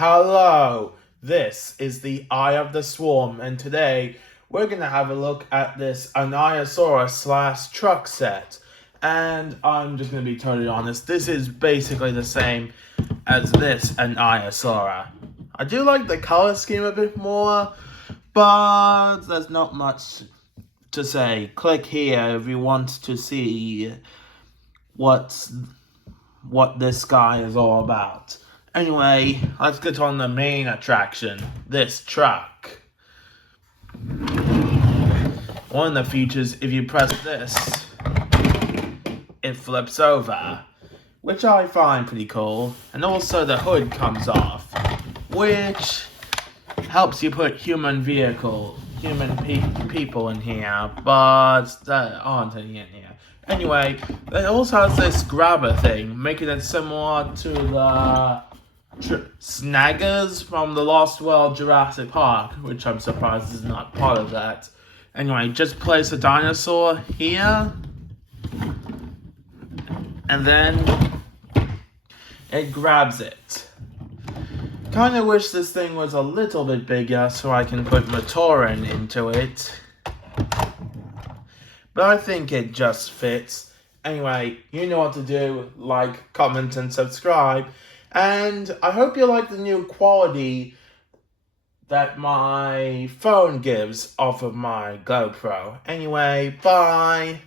Hello, this is the Eye of the Swarm, and today we're going to have a look at this Aniasaurus slash truck set. And I'm just going to be totally honest, this is basically the same as this Aniasaura. I do like the color scheme a bit more, but there's not much to say. Click here if you want to see what this guy is all about. Anyway, let's get on the main attraction, this truck. One of the features, if you press this, it flips over, which I find pretty cool. And also the hood comes off, which helps you put human people in here, but there aren't any in here. Anyway, it also has this grabber thing, making it similar to the Snaggers from the Lost World Jurassic Park, which I'm surprised is not part of that. Anyway, just place a dinosaur here, and then it grabs it. Kinda wish this thing was a little bit bigger so I can put Matoran into it, but I think it just fits. Anyway, you know what to do. Like, comment, and subscribe. And I hope you like the new quality that my phone gives off of my GoPro. Anyway, bye!